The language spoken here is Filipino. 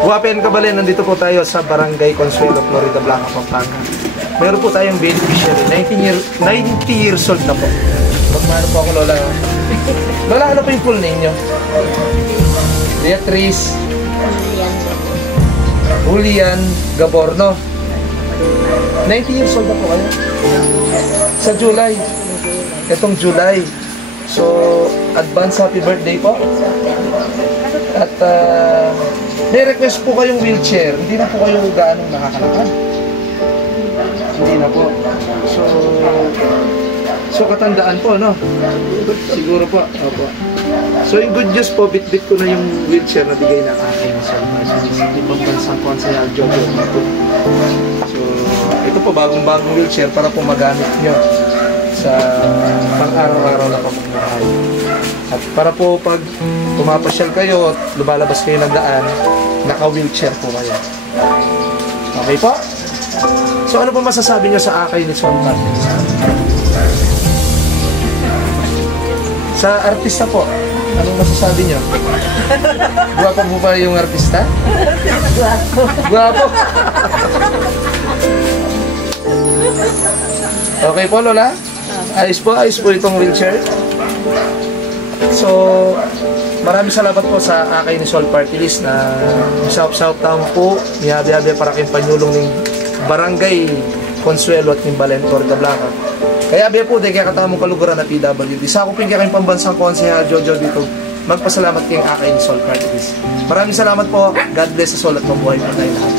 Guwapen Kabalen, nandito po tayo sa Barangay Consuelo, Florida Blanca, Pampanga. Meron po tayong beneficiary, 90 years old na po. Magmano po ako, Lola. Lola, ano po yung full name nyo? Beatrice Julian Gaborno. 90 years old na po kayo. Sa July. Itong July. So, advance happy birthday po. At may request po kayong wheelchair. Hindi na po kayo gaano nakakalakad. Hindi na po. So katandaan po, no? Siguro po. Opo. So yung good news po, bit-bit ko na yung wheelchair na bigay na akin sa ibang bansang konsehal Jojo. So ito po, bagong-bagong wheelchair para po magamit nyo sa pang-araw-araw na pamumuhay. At para po pag pumapasyal kayo at lumalabas kayo ng daan, naka-wheelchair po kayo. Okay po? So ano po masasabi nyo sa Akay ni Swan Martin? Sa artista po, anong masasabi nyo? Guwapo po ba yung artista? Guwapo. Okay po, Lola? Ayos po itong wheelchair. So, maraming salamat po sa Akay ni Sol Party List na South Town po, miyabi-yabi para kayong panyulong ng Barangay Consuelo at Timbalen, Florida Blanca. Kaya abiya po, dahil kaya katamong kaluguran na PWD. Sa ako pinggay kayong pambansang konsehal Jojo dito, magpasalamat kayong Akay ni Sol Party List. Maraming salamat po. God bless sa Sol at mabuhay po tayo lahat.